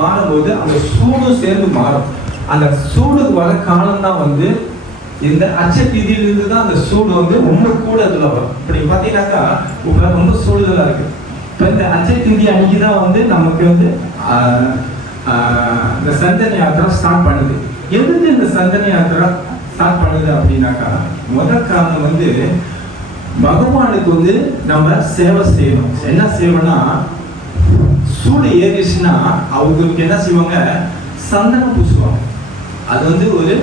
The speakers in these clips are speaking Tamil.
மாறும்போது அந்த சூடு சேர்ந்து மாறும். அந்த சூடு வர காலம் தான் வந்து இந்த அச்சத்திதியிலிருந்து தான் அந்த சூடு வந்து ரொம்ப கூட இதுல வரும். இப்படி பார்த்தீங்கன்னாக்கா இப்போ ரொம்ப சூடுதலா இருக்கு. இப்போ இந்த அச்சத்திதி அன்னைக்கு தான் வந்து நமக்கு வந்து இந்த சந்தன யாத்திரை ஸ்டார்ட் பண்ணுது. எதுக்கு இந்த சந்தன யாத்திரை ஸ்டார்ட் பண்ணுது அப்படின்னாக்கா, முதல் காரணம் வந்து பகவானுக்கு வந்து நம்ம சேவை செய்யணும். என்ன சேவைனா, சூடு ஏறிச்சுன்னா அவங்களுக்கு என்ன செய்வாங்க, சந்தனம் பூசுவாங்க. அது வந்து ஒரு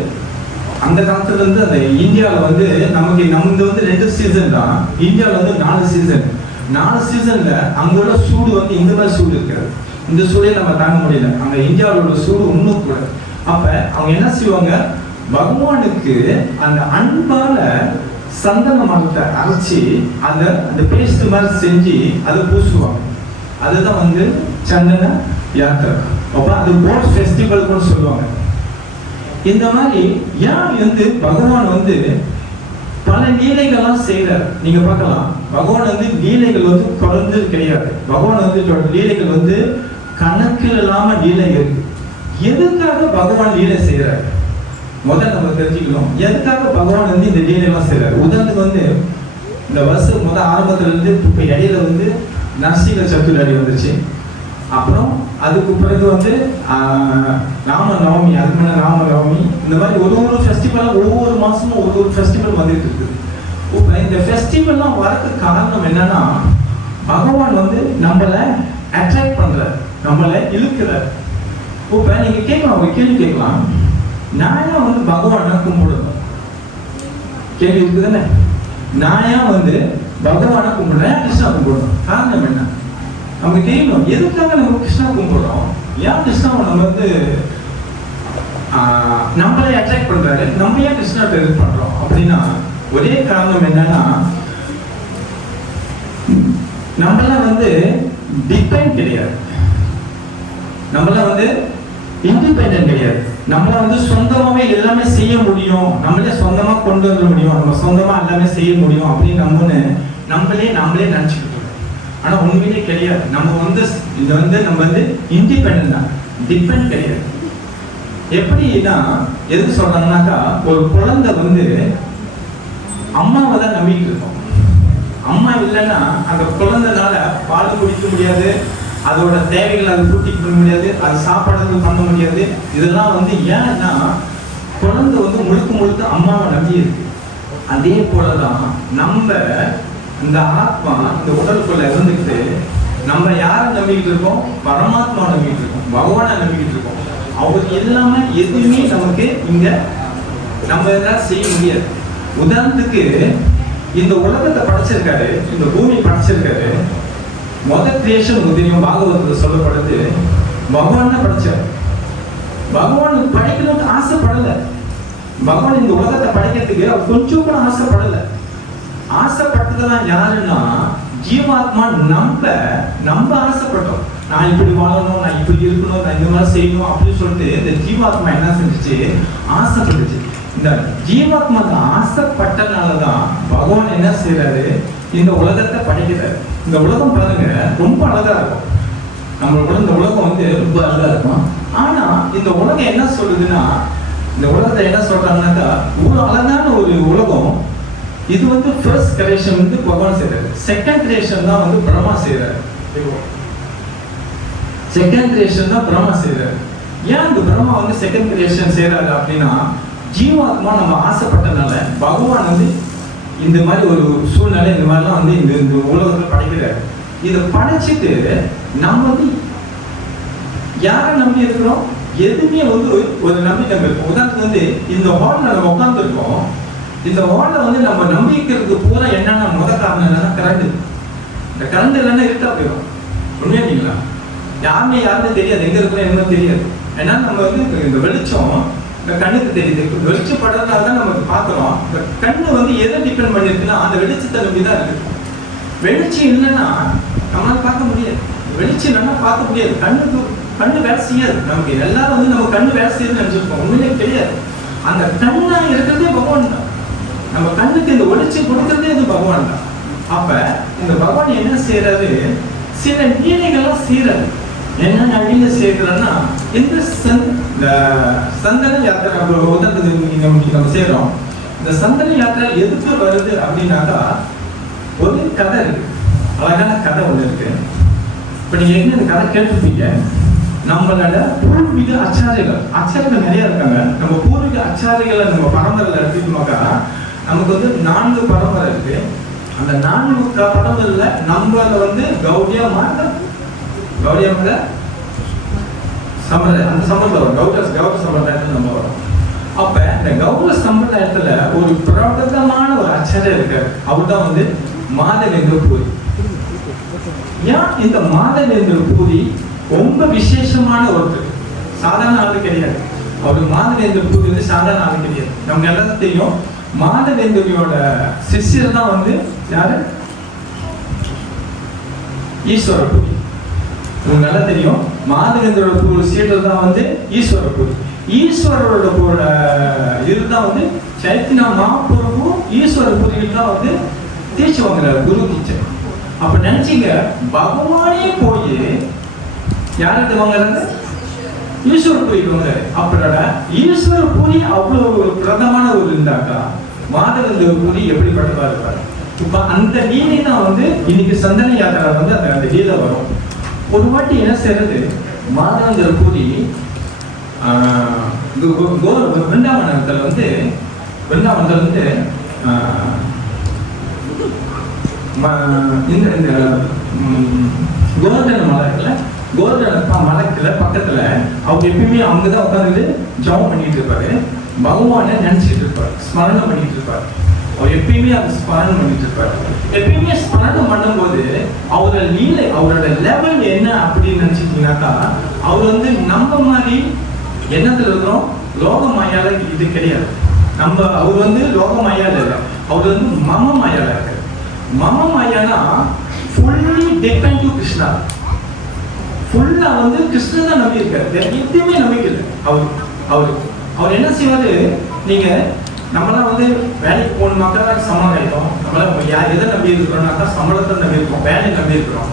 அந்த காலத்துல இருந்து அந்த இந்தியாவில் வந்து நமக்கு வந்து 2 சீசன் தான். இந்தியாவில் வந்து 4 சீசன். 4 சீசன்ல அங்க உள்ள சூடு வந்து இந்த மாதிரி சூடு இருக்காது. இந்த சூடே நம்ம தாங்க முடியல. அங்க இந்தியாவில் உள்ள சூடு இன்னும் கூட. அப்ப அவங்க என்ன செய்வாங்க, பகவானுக்கு அந்த அன்பால சந்தன மரத்தை அரைச்சி அந்த பேஸ்ட் மாதிரி செஞ்சு அதை பூசுவாங்க. அதுதான் வந்து சந்தன யாத்திரை. அப்ப அது போட் ஃபெஸ்டிவல் கூட சொல்லுவாங்க. இந்த மாதிரி ஏன் வந்து பகவான் வந்து பல லீலைகள்லாம் செய்யறாரு. நீங்க பார்க்கலாம், பகவான் வந்து லீலைகள் வந்து குறைஞ்சது கிடையாது. பகவான் வந்து லீலைகள் வந்து கணக்கில் இல்லாம லீலை இருக்கு. எதுக்காக பகவான் லீலை செய்யறாரு முதல்ல நம்ம தெரிஞ்சுக்கணும். எதுக்காக பகவான் வந்து இந்த லீலைலாம் செய்யறாரு? உதாரணத்துக்கு வந்து இந்த வருஷம் ஆரம்பத்துல இருந்து இப்ப இடையில வந்து நரசிங்க சதுர்த்தி வந்துச்சு. அப்புறம் அதுக்கு பிறகு வந்து ராம நவமி, அதுக்கு முன்னாடி ராம நவமி. இந்த மாதிரி ஒரு ஃபெஸ்டிவலாக ஒவ்வொரு மாசமும் ஒரு ஃபெஸ்டிவல் வந்துட்டு இருக்குது. இப்போ இந்த ஃபெஸ்டிவல்லாம் வரதுக்கு காரணம் என்னன்னா, பகவான் வந்து நம்மளை அட்ராக்ட் பண்றார், நம்மளை இழுக்கிறார். இப்போ நீங்க கேட்கலாம், ஒரு கேள்வி கேட்கலாம், நான் ஏன் வந்து பகவானை கும்பிடணும்? கேள்வி இருக்குது தானே. நான் ஏன் வந்து பகவானை கும்பிடுறேன், கிருஷ்ணா கும்பிடணும்? காரணம் என்ன? நமக்கு தெரியணும் எதுக்காக நம்ம கிருஷ்ணா கும்பிடுறோம். ஏன் கிருஷ்ணாவை நம்ம வந்து நம்மளே அட்ராக்ட் பண்றாரு, நம்ம ஏன் கிருஷ்ணா இது பண்றோம் அப்படின்னா, ஒரே காரணம் என்னன்னா, நம்மளாம் வந்து டிபெண்ட் கிடையாது, நம்மளாம் வந்து இண்டிபெண்டன்ட் கிடையாது. நம்மள வந்து சொந்தமாவே எல்லாமே செய்ய முடியும், நம்மளே சொந்தமா கொண்டு வர முடியும், நம்ம சொந்தமா எல்லாமே செய்ய முடியும் அப்படின்னு நம்மளே நினைச்சுக்கிட்டு. ஆனா உண்மையிலே கிடையாது. நம்ம வந்து இது வந்து நம்ம வந்து இண்டிபெண்டன்ட் தான், டிபெண்ட் கிடையாது. எப்படின்னா எதுக்கு சொல்றாங்கன்னாக்கா, ஒரு குழந்தை வந்து அம்மாவை தான் நம்பிக்கிட்டு இருக்கும். அம்மா இல்லைன்னா அந்த குழந்தைனால பால் குடிக்க முடியாது, அதோட தேவைகளை அது பூர்த்தி பண்ண முடியாது, அது சாப்பாடு பண்ண முடியாது. இதெல்லாம் வந்து ஏன்னா குழந்தை வந்து முழுக்க அம்மாவை நம்பி இருக்கு. அதே போலதான் நம்ம இந்த ஆத்மா இந்த உடலுக்குள்ள இருந்துக்கிட்டு நம்ம யாரை நம்பிக்கிட்டு இருக்கோம், பரமாத்மா நம்பிக்கிட்டு இருக்கோம், பகவானை நம்பிக்கிட்டு இருக்கோம். அவர் எல்லாமே எதுவுமே நமக்கு இங்க நம்ம எதாவது செய்ய முடியாது. உதாரணத்துக்கு இந்த உலகத்தை படைச்சிருக்காரு, இந்த பூமி படைச்சிருக்காரு. முதல் கிரியேஷன் உதயம் பாகவதத்தில் சொல்லப்படுது, பகவான் தான் படைச்சார். பகவானுக்கு படைக்கணும்னு ஆசைப்படலை. பகவான் இந்த உலகத்தை படைக்கிறதுக்கு அவர் கொஞ்சம் கூட ஆசைப்படலை. ஆசைப்பட்டதெல்லாம் யாருன்னா ஜீவாத்மா. நம்ம ஆசைப்பட்டோம், நான் இப்படி வாழணும், நான் இப்படி இருக்கணும், நான் இந்த மாதிரி செய்யணும் அப்படின்னு சொல்லிட்டு இந்த ஜீவாத்மா என்ன செஞ்சுச்சு, ஆசைப்பட்டுச்சு. இந்த ஜீவாத்மா ஆசைப்பட்டனாலதான் பகவான் என்ன செய்யறாரு, இந்த உலகத்தை படைக்கிறாரு. இந்த உலகம் பாருங்க ரொம்ப அழகா இருக்கும். நம்மளோட இந்த உலகம் வந்து ரொம்ப அழகா இருக்கும். ஆனா இந்த உலகம் என்ன சொல்லுதுன்னா, இந்த உலகத்தை என்ன சொல்றாங்கன்னாக்கா, ஒரு அழகான ஒரு உலகம். இது வந்து ஃபர்ஸ்ட் கிரியேஷன் வந்து பகவான் செய்யறாரு. செகண்ட் கிரியேஷன் தான் வந்து பிரம்மா செய்யறாரு. செகண்ட் கிரியேஷன் தான் பிரம்மா செய்யறாரு. ஏன் இந்த பிரம்மா வந்து செகண்ட் கிரியேஷன் செய்யறாரு அப்படின்னா, ஜீவாத்மா நம்ம ஆசைப்பட்டனால பகவான் வந்து இந்த மாதிரி ஒரு சூழ்நிலை, இந்த மாதிரிலாம் வந்து இந்த உலகத்துல படைக்கிறாரு. இதை படைச்சிட்டு நம்ம வந்து யாரை நம்பி இருக்கிறோம், எதுவுமே வந்து ஒரு நம்பிக்கை இருக்கும். உதாரணத்துக்கு வந்து இந்த ஹால்ல நம்ம உட்கார்ந்து இருக்கோம். இந்த ஹால்ல வந்து நம்ம நம்பிக்கிறதுக்கு பூரா என்னன்னா முதல் காரணம் என்னன்னா கரண்ட். இந்த கரண்ட் இல்லைன்னா இருட்டா போயிடும். உண்மையா இல்லைங்களா? யாருமே தெரியாது, எங்க இருக்கிறோம் என்ன தெரியாது. ஏன்னா நம்ம வந்து இந்த வெளிச்சம் இந்த கண்ணுக்கு தெரியுது. வெளிச்சம் படுறதுனால தான் நம்ம பார்க்குறோம். இந்த கண்ணு வந்து எதை டிபெண்ட் பண்ணிருக்குன்னா அந்த வெளிச்சத்தை நம்பி தான் இருக்கு. வெளிச்சம் இல்லைன்னா நம்மளால பார்க்க முடியாது. வெளிச்சம் இல்லைன்னா பார்க்க முடியாது. கண்ணு வேலை செய்யாது. நமக்கு எல்லாரும் வந்து நம்ம கண்ணு வேலை செய்யுதுன்னு நினைச்சிருக்கோம். உண்மையிலே தெரியாது. அந்த கண்ணா இருக்கிறதே பகவான் தான். நம்ம கண்ணுக்கு இந்த வெளிச்சம் கொடுக்கறதே இது பகவான் தான். அப்ப இந்த பகவான் என்ன செய்யறாரு, சில லீலைகள்லாம் செய்யறாரு. என்ன அடியில சேர்க்கிறோம்னா இந்த சந்தன யாத்திரை நம்ம செய்யறோம். இந்த சந்தன யாத்திரை எதுக்கு வருது அப்படின்னாக்கா ஒரு கதை இருக்கு, அழகான கதை ஒண்ணு இருக்கு. இப்ப நீங்க என்ன இந்த கதை கேட்டிருப்பீங்க. நம்மளோட பூர்வீக ஆச்சாரிகள் நிறைய இருக்காங்க. நம்ம பூர்வீக ஆச்சாரிகளை நம்ம பரம்பரையில எடுத்துக்கோமாக்கா நமக்கு வந்து 4 பரம்பரை இருக்கு. அந்த 4 பரம்பரையில நம்மள வந்து கௌடிய சம்பிரதாயம், அந்த சம்பிரதாயம் கௌட சம்பிரதாயத்துல நம்ம வரோம். அப்ப இந்த கௌட சம்பிரதாயத்துல ஒரு பிரபலமான ஒரு ஆச்சாரியர் இருக்காரு. அவர் தான் வந்து மாதவேந்திர பூரி. ஏன் இந்த மாதவேந்திர பூரி ரொம்ப விசேஷமான ஒருத்தர், சாதாரண ஆளு கிடையாது. அவர் மாதவேந்திர பூரி வந்து சாதாரண ஆளு கிடையாது. நமக்கு எல்லாரும் தெரியும். மாதவேந்திரியோட சிஷ்யர் தான் வந்து யாரு? ஈஸ்வரபூரி. உங்களுக்கு நல்லா தெரியும். மாதவேந்திரோட சீடர் தான் வந்து ஈஸ்வரபூரி. ஈஸ்வரோட இதுதான் வந்து சைத்தன்ய மகாபிரபு ஈஸ்வரபூரியில் தான் வந்து தீட்சை வாங்குறாரு, குரு தீட்சை. அப்ப நினைச்சீங்க, பகவானே போய் யாருக்கு வாங்குறாங்க? ஈஸ்வரபூரிக்கு வாங்குறாரு. அப்படா ஈஸ்வரபூரி அவ்வளவு பிரதமான ஒரு இருந்தாக்கா மாதவேந்திர பூரி எப்படிப்பட்டதா இருப்பாரு? இப்ப அந்த லீலை தான் வந்து இன்னைக்கு சந்தன யாத்திரை வந்து அந்த லீலை வரும். ஒரு வாட்டி என்ன செய்யறது, மாதவேந்திர பூரி பிருந்தாவனத்துல வந்து கோவர்தன மலை இருக்குல்ல, கோவர்தன மலைக்குள்ள பக்கத்துல அவங்க எப்பயுமே அங்கதான் உட்காந்து ஜபம் பண்ணிட்டு இருப்பாரு. பகவானை நினைச்சிட்டு இருப்பாரு, ஸ்மரணம் பண்ணிட்டு இருப்பாரு. அவர் எப்பயுமே அதை ஸ்மரணம் பண்ணிட்டு இருப்பாரு. எப்பயுமே ஸ்மரணம் பண்ணும்போது அவரோட லீலை, அவரோட லெவல் என்ன அப்படின்னு நினைச்சிட்டீங்கன்னாக்கா, அவர் வந்து நம்ம மாதிரி எண்ணத்துல இருக்கிறோம். லோக மாயால இது கிடையாது. அவர் வந்து லோக மாயால இல்லை, அவர் வந்து மம மாயால இருக்காரு. மம மாயானா ஃபுல்லி டிபெண்ட் டு கிருஷ்ணா. ஃபுல்லா வந்து கிருஷ்ணன் தான் நம்பி இருக்காரு, எதுவுமே நம்பிக்கை இல்லை. அவர் என்ன செய்வாரு, நீங்க நம்மளாம் வந்து வேலைக்கு போகணுமாக்கா சம்பளம் கிடைக்கும். நம்மளாம் எதை நம்பி இருக்கிறோம்னாக்கா சம்பளத்தை நம்பி இருக்கோம், வேலையை நம்பி இருக்கிறோம்.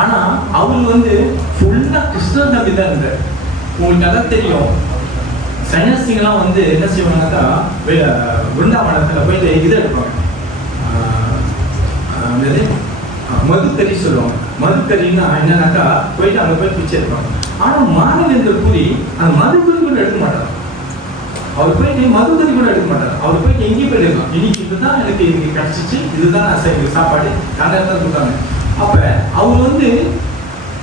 ஆனா அவர் வந்து ஃபுல்லா கிருஷ்ணன் நம்பி தான் இருந்தார். உங்களுக்கு நல்லா தெரியும், சன்னியாசிங்கெல்லாம் வந்து என்ன செய்வாங்கன்னாக்கா பிருந்தாவனத்துல போயிட்டு இது எடுப்பாங்க, மதுக்கறி சொல்லுவாங்க. மதுக்கறின்னா என்னன்னாக்கா போயிட்டு அங்க போய் பிச்சை எடுப்பாங்க. ஆனா மாதவேந்திர பூரி அந்த மதுக்கறி கூட எடுக்க மாட்டார். அவர் போயிட்டு மதுக்கறி கூட எடுக்க மாட்டார். அவர் போயிட்டு எங்கேயும் போய் எடுக்கலாம். இன்னைக்கு இதுதான் எனக்கு இன்னைக்கு கிடைச்சிச்சு, இதுதான் நான் சாப்பாடு கண்டத்தான் கொடுத்தாங்க. அப்ப அவர் வந்து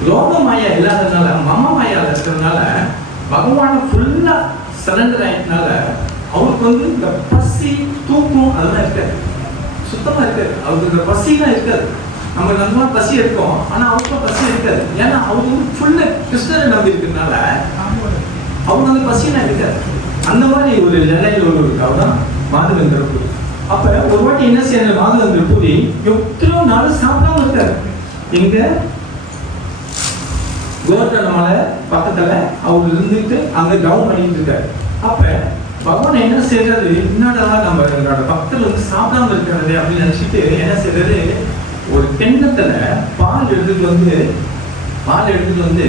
லோக மாயா இல்லாததுனால, மம மாயால இருக்கிறதுனால, பகவான ஃபுல்லா சரண்டர் ஆயிட்டனால அவருக்கு வந்து இந்த பசி தூக்கம் அதெல்லாம் இருக்காது, சுத்தமா இருக்காது. அவருக்கு இந்த பசிலாம் இருக்காது. நம்ம நல்லா பசி இருக்கும், ஆனா அவருக்கும் பசி இருக்காது. ஏன்னா அவர் வந்து ஃபுல்லா கிருஷ்ணரை நம்பி இருக்கிறதுனால அவருக்கு வந்து பசிலாம் இருக்காது. அந்த மாதிரி ஒரு நிலையில் ஒரு தான் மாதவேந்திர பூரி. அப்ப ஒரு வாட்டி என்ன செய்யற மாதவேந்திர பூரி எத்தனையோ நாள் சாப்பிடாம இருக்காரு. எங்க கோவர்தன மலை பக்கத்துல அவர் இருந்துட்டு அங்க டவுன் பண்ணிட்டு இருக்காரு. அப்ப பகவான் என்ன செய்யறது, என்னடா நம்ம என்னோட பக்தர்கள் வந்து சாப்பிடாம இருக்கிறது அப்படின்னு நினைச்சிட்டு என்ன செய்யறது, ஒரு கிண்ணத்துல பால் எடுத்துட்டு வந்து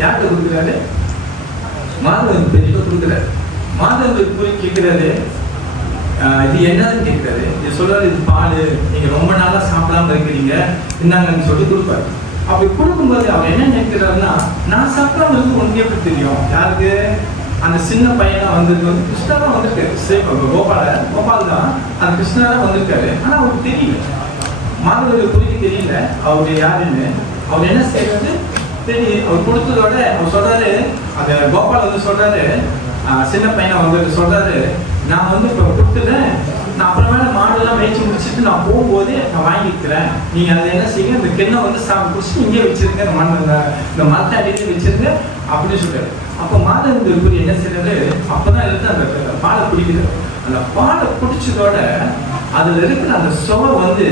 யார்கிட்ட கொடுக்குறாரு, மாதவேந்திர பூரிக்கு கொடுக்குறாரு. மாதவேந்திர பூரி கேட்கிறாரு, இது என்னன்னு கேட்கிறாரு. இது சொல்றாரு, இது பால், நீங்க ரொம்ப நாளா சாப்பிடாம இருக்கிறீங்க, என்னங்கன்னு சொல்லி கொடுப்பாரு. அப்படி கொடுக்கும்போது அவர் என்ன நினைக்கிறாருன்னா, நான் சாப்பிடாம இருந்து உனக்கு எப்படி தெரியும்? யாருக்கு? அந்த சின்ன பையனா வந்தது வந்து கிருஷ்ணா தான் வந்திருக்காரு. கோபால் தான் அந்த கிருஷ்ணா தான் வந்திருக்காரு. ஆனா அவருக்கு தெரியல, மாதவேந்திர பூரிக்கு தெரியல அவரு யாருன்னு. அவர் என்ன செய்யறது தெரியும். அவர் கொடுத்ததோட அவர் சொல்றாரு, அந்த கோபால் வந்து சொல்றாரு, சின்ன பையனை வந்து சொல்றாரு, நான் வந்து இப்போ கொடுத்துட்டேன், நான் அப்புறமேல மாடெல்லாம் மேய்ச்சி முடிச்சுட்டு நான் போகும்போது நான் வாங்கிக்கிறேன், நீங்க அதை என்ன செய்யுங்க, இந்த கிண்ணம் வந்து குடிச்சிட்டு இங்கே வச்சிருங்க, இந்த மரத்தை அடித்து வச்சிருங்க அப்படின்னு சொல்றாரு. அப்போ மாதவேந்திர பூரி என்ன செய்யறது, அப்பதான் இருந்து அந்த பாலை குடிக்கிறார். அந்த பாலை குடிச்சதோட அதுல இருக்கிற அந்த சுவை வந்து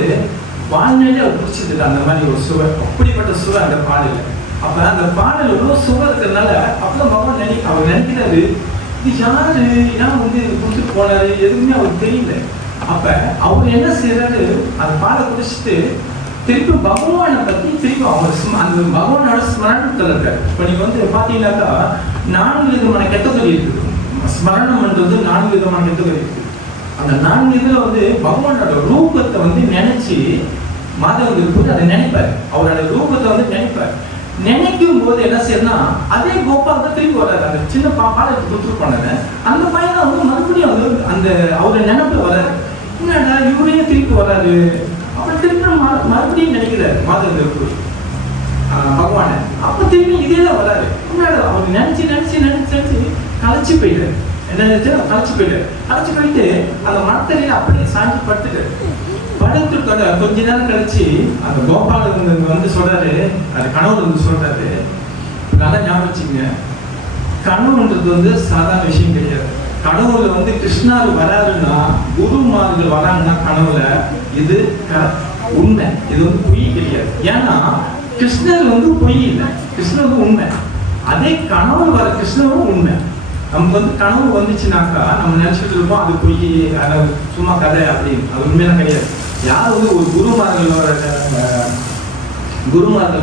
வாழ்நாளே அவர் குடிச்சது அந்த மாதிரி ஒரு சுவை, அப்படிப்பட்ட சுவை அந்த பாலில். அப்ப அந்த பாடல் எவ்வளவு சுவை இருக்கிறதுனால அப்பதான் பகவான் அவர் நினைக்கிறாரு, இது யாரு, ஏன் வந்து கொடுத்துட்டு போனாரு, எதுவுமே அவருக்கு தெரியல. அப்ப அவர் என்ன செய்யறாரு, அந்த பாலை குடிச்சிட்டு திருப்பி பகவானை பத்தி திருப்பி அவங்க அந்த பகவானோட ஸ்மரணத்தில் இருக்காரு. இப்போ நீங்க வந்து பாத்தீங்கன்னாக்கா 4 விதமான கேட்டகரி இருக்குது. ஸ்மரணம்ன்றது 4 விதமான கேட்டகரி இருக்குது. அந்த 4 இதுல வந்து பகவானோட ரூபத்தை வந்து நினைச்சு மாதவருக்கு போது அதை நினைப்பாரு. அவரோட ரூபத்தை வந்து நினைப்பாரு. நினைக்கும் போது என்ன செய்யணும்னா அதே கோபால் தான் திருப்பி வராது. அந்த சின்ன பாலை கொடுத்துருப்பாங்க அந்த பையனை வந்து மறுபடியும் வந்து அந்த அவரோட நினைப்பு வராது. என்னடா இவரையும் திருப்பி வராது அப்புறம் திருப்பி மறுபடியும் நினைக்கிறாரு மாதவருக்கு பகவான. அப்ப திரும்பி இதே தான் வராது. அவர் நினைச்சு நினைச்சு நினைச்சு நினைச்சு களைச்சு போயிட்டாரு. என்ன நினைச்சு களைச்சு போயிட்டாரு. களைச்சு போயிட்டு அந்த மரத்தடியில அப்படியே சாஞ்சி படுத்துட்டாரு. படுத்துட்டு கொஞ்ச நேரம் கழிச்சு அந்த கோபாலன் வந்து சொல்றாரு, அது கனவுல வந்து சொல்றாரு, நல்லா ஞாபகம் வச்சுக்கங்க, கனவுன்றது வந்து சாதாரண விஷயம் கிடையாது. கனவுல வந்து கிருஷ்ணர் வராருன்னா குருமார்கள் வராங்கன்னா கனவுல இது உண்மை, இது வந்து பொய் கிடையாது. ஏன்னா கிருஷ்ணர் வந்து பொய் இல்லை, கிருஷ்ணர் வந்து உண்மை. அதே கனவு வர கிருஷ்ணரும் உண்மை. நமக்கு வந்து கனவு வந்துச்சுனாக்கா நம்ம நினைச்சிட்டு இருப்போம் அது பொய், அதை சும்மா கதை அப்படின்னு. அது உண்மையெல்லாம் கிடையாது. யார் வந்து ஒரு குருமார்கள்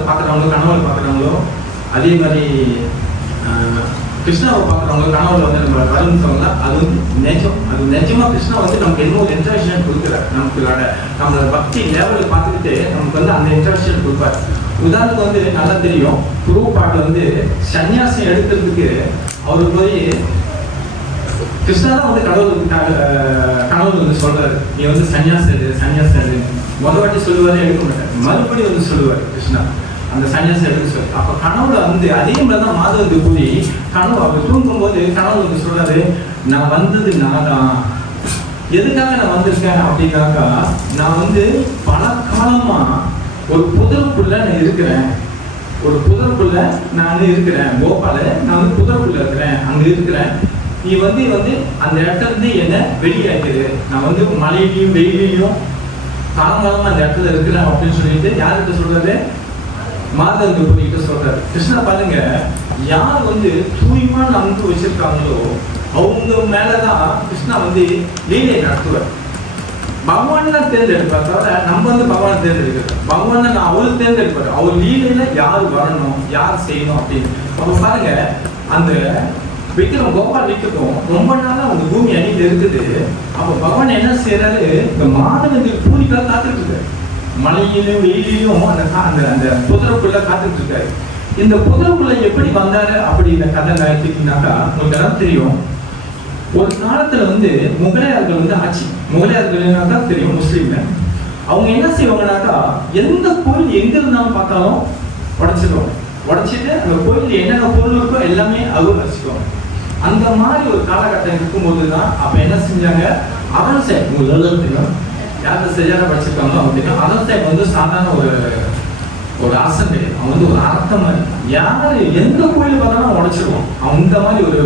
பார்க்குறவங்களோ கனவுல பார்க்குறவங்களோ, அதே மாதிரி கிருஷ்ணாவை பார்க்குறவங்க கனவுல வந்து நம்ம வரும்னு சொல்லலாம். அது வந்து நிஜம். அது நிஜமா கிருஷ்ணா வந்து நமக்கு என்ன ஒரு இன்ட்ராக்ஷன் கொடுக்குறாரு. நம்மளோட பக்தி லெவலில் பார்த்துக்கிட்டு நமக்கு வந்து அந்த இன்ட்ராக்ஷன் கொடுப்பாரு. உதாரணத்துக்கு வந்து நல்லா தெரியும், குருபாட்டு வந்து சன்னியாசம் எடுக்கிறதுக்கு அவரு போய் கிருஷ்ணா தான் வந்து கனவுல வந்து சொல்றாரு, நீ வந்து சன்னியாசம் எடு. முதல் வாட்டி சொல்லுவாரு, எடுக்க மாட்டார். மறுபடியும் வந்து சொல்லுவார் கிருஷ்ணா அந்த சன்னியாசம் எடுக்க சொல்லி. அப்ப கனவுல வந்து அதே மாதிரிதான் மாதவருக்கு போய் கனவு அவர் தூங்கும் போது கனவுல வந்து சொல்றாரு, நான் வந்தது நான் தான். எதுக்காக நான் வந்திருக்கேன் அப்படின்னாக்கா, நான் வந்து பல காலமா ஒரு புதருக்குள்ள நான் இருக்கிறேன். ஒரு புதருக்குள்ள நான் இருக்கிறேன். கோபால நான் வந்து புதருக்குள்ள இருக்கிறேன், அங்க இருக்கிறேன். நீ வந்து அந்த இடத்துல இருந்து என்ன வெளியாக்கிடு. நான் வந்து மழையிலையும் வெயிலையும் காலங்காலமா அந்த இடத்துல இருக்கிறேன் அப்படின்னு சொல்லிட்டு யார்கிட்ட சொல்றாரு, மாதவருக்கு போயிட்டு சொல்றாரு. கிருஷ்ணா பாருங்க, யார் வந்து தூய்மான அன்பு வச்சிருக்காங்களோ அவங்க மேலதான் கிருஷ்ணா வந்து லீலை நடத்துவார். பகவான் தான் தேர்ந்தெடுப்பார், தவிர நம்ம வந்து பகவான் தேர்ந்தெடுக்கிறார். பகவான் நான் அவரு தேர்ந்தெடுப்பாரு. அவர் லீலையில யார் வரணும், யார் செய்யணும் அப்படின்னு. அப்ப பாருங்க, அந்த விக்ரம் கோபால் விக்ரம் ரொம்ப நாளா அந்த பூமி அடியில் இருக்குது. அப்ப பகவான் என்ன செய்யறாரு, இந்த மாதவனுக்கு பூமிக்காக காத்துட்டு இருக்காரு. மழையிலும் வெயிலையும் அந்த புதருக்குள்ள காத்துட்டு இருக்காரு. இந்த புதருக்குள்ள எப்படி வந்தாரு அப்படி இந்த கதை எடுத்துக்கிட்டாக்கா உங்களுக்கு எல்லாம் தெரியும். ஒரு காலத்துல வந்து முகலாயர்கள் வந்து ஆட்சி, முகலாயர்கள்னாக்கா தெரியும் முஸ்லீம்ல. அவங்க என்ன செய்வாங்கன்னாக்கா, எந்த கோயில் எங்க இருந்தாலும் பார்த்தாலும் உடைச்சிட்டு அந்த கோயில் என்னென்ன பொருள் இருக்கோ எல்லாமே அவங்க வச்சுக்குவாங்க. அந்த மாதிரி ஒரு காலகட்டம் இருக்கும்போது தான் அப்ப என்ன செஞ்சாங்க, அரசை யாரும் சரியான படிச்சிருக்காங்களோ அவங்க தெரியும். அரசை வந்து சாதாரண ஒரு அரசன் கிடையாது. அவன் வந்து ஒரு அர்த்தம் மாதிரி, யாரு எந்த கோயில் பார்த்தாலும் உடைச்சிருவான். அவன் இந்த மாதிரி ஒரு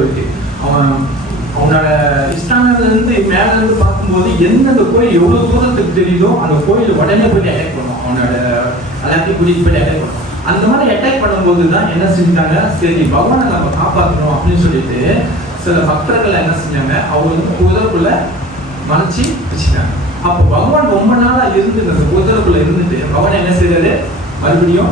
அவனோட இஸ்லாமில இருந்து மேல இருந்து பார்க்கும்போது எந்தெந்த கோயில் எவ்வளவு தூரத்துக்கு தெரியுதோ அந்த கோயில் உடனே போயிட்டு அட்டாக் பண்ணும். அவனோட எல்லாத்தையும் கூட்டிட்டு போயிட்டு அட்டாக் பண்ணும். அந்த மாதிரி அட்டாக் பண்ணும்போது தான் என்ன செஞ்சாங்க, சரி பகவானை நம்ம காப்பாற்றணும் அப்படின்னு சொல்லிட்டு சில பக்தர்கள் என்ன செஞ்சாங்க, அவங்க புதருக்குள்ள மறைச்சி வச்சுட்டாங்க. அப்போ பகவான் ரொம்ப நாளா இருந்து அந்த புதருக்குள்ள இருந்துட்டு பகவான் என்ன செய்யறாரு, மறுபடியும்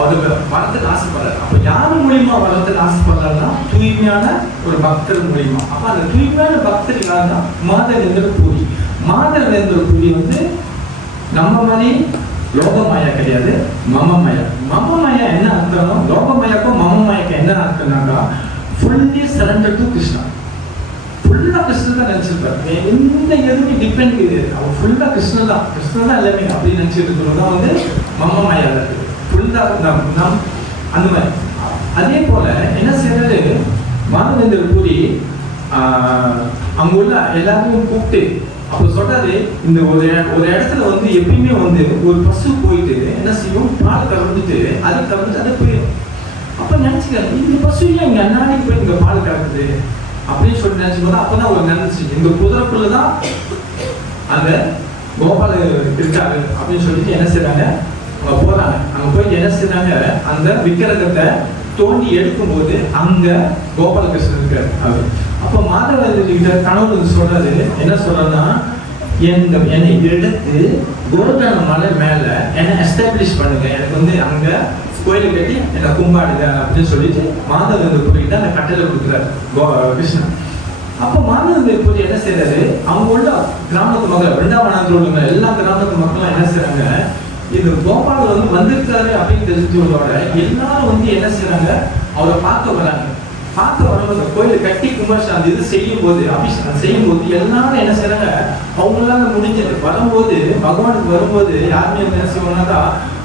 அவருக்கு வரத்துக்கு ஆசைப்படுறாரு. அப்ப யாரு மூலியமா வரத்துக்கு ஆசைப்படுறாருன்னா தூய்மையான ஒரு பக்தர் மூலியமா. அப்ப அந்த தூய்மையான பக்தர் யாருன்னா மாதவேந்திர பூரி. மாதவேந்திர பூரி வந்து நம்ம மாதிரி லோகமாயா கிடையாது, மமமாயா. மமமாயா என்ன அர்த்தம், லோகமாயாக்கும் மமமாயாக்கும் என்ன அர்த்தம்னாக்கா, ஃபுல்லி சரண்டர் டு கிருஷ்ணா. ஃபுல்லா கிருஷ்ணன் தான் நினைச்சிருப்பாரு. எந்த எதுவுமே டிபெண்ட் கிடையாது. அவர் ஃபுல்லா கிருஷ்ணன் தான் எல்லாமே அப்படின்னு நினைச்சிட்டு இருக்கிறது வந்து மமமாயா இருக்கு. ஃபுல்லா அந்த மாதிரி. அதே போல என்ன செய்யறது, மாதவேந்திர பூரி அங்க உள்ள எல்லாரையும் கூப்பிட்டு அப்ப சொல்றாரு, இந்த ஒரு இடத்துல வந்து எப்பயுமே வந்து ஒரு பசு போயிட்டு என்ன செய்யும், பால் கறந்துட்டு அதை போயிடும். அப்ப நினைச்சுக்க, இந்த பசு ஏன் இங்க அன்னாடிக்கு போய் இங்க பால் கறக்குது அப்படின்னு சொல்லி நினைச்சும் போது அப்பதான் ஒரு நினைச்சு, இந்த குதிரைக்குள்ளதான் அந்த கோபால இருக்காரு அப்படின்னு சொல்லிட்டு என்ன செய்யறாங்க, அவங்க போறாங்க. அங்க போயிட்டு என்ன செய்யறாங்க, அந்த விக்கிரகத்தை தோண்டி எடுக்கும் போது அங்க கோபாலகிருஷ்ணன் இருக்காரு. அப்ப மாதவ கனவு சொல்றாரு, என்ன சொல்றாருன்னா, என்னை எடுத்து கோல்டான மலை மேல என்னை எஸ்டாப்ளிஷ் பண்ணுங்க, எனக்கு வந்து அங்க கோயிலை கட்டி என்னை கும்பாடுங்க அப்படின்னு சொல்லிட்டு மாதவ பூரிக்கிட்ட அந்த கட்டளை கொடுக்குறாரு கிருஷ்ணன். அப்போ மாதவ பூரி என்ன செய்யறாரு, அவங்க உள்ள கிராமத்து மக்கள், பிருந்தாவனத்தில் உள்ள எல்லா கிராமத்து மக்களும் என்ன செய்யறாங்க, இது கோபால் வந்து வந்திருக்காரு அப்படின்னு தெரிஞ்சவங்களோட எல்லாரும் வந்து என்ன செய்யறாங்க, அவரை பார்க்க வராங்க. பார்க்க வரும்போது கோயிலை கட்டி கும்பாபிஷேகம் அந்த இது செய்யும் போது, அபிஷேகம் செய்யும் போது எல்லாரும் என்ன செய்யறாங்க, அவங்களால முடிஞ்சது வரும்போது, பகவானுக்கு வரும்போது யாருமே என்ன செய்வாங்கன்னாக்கா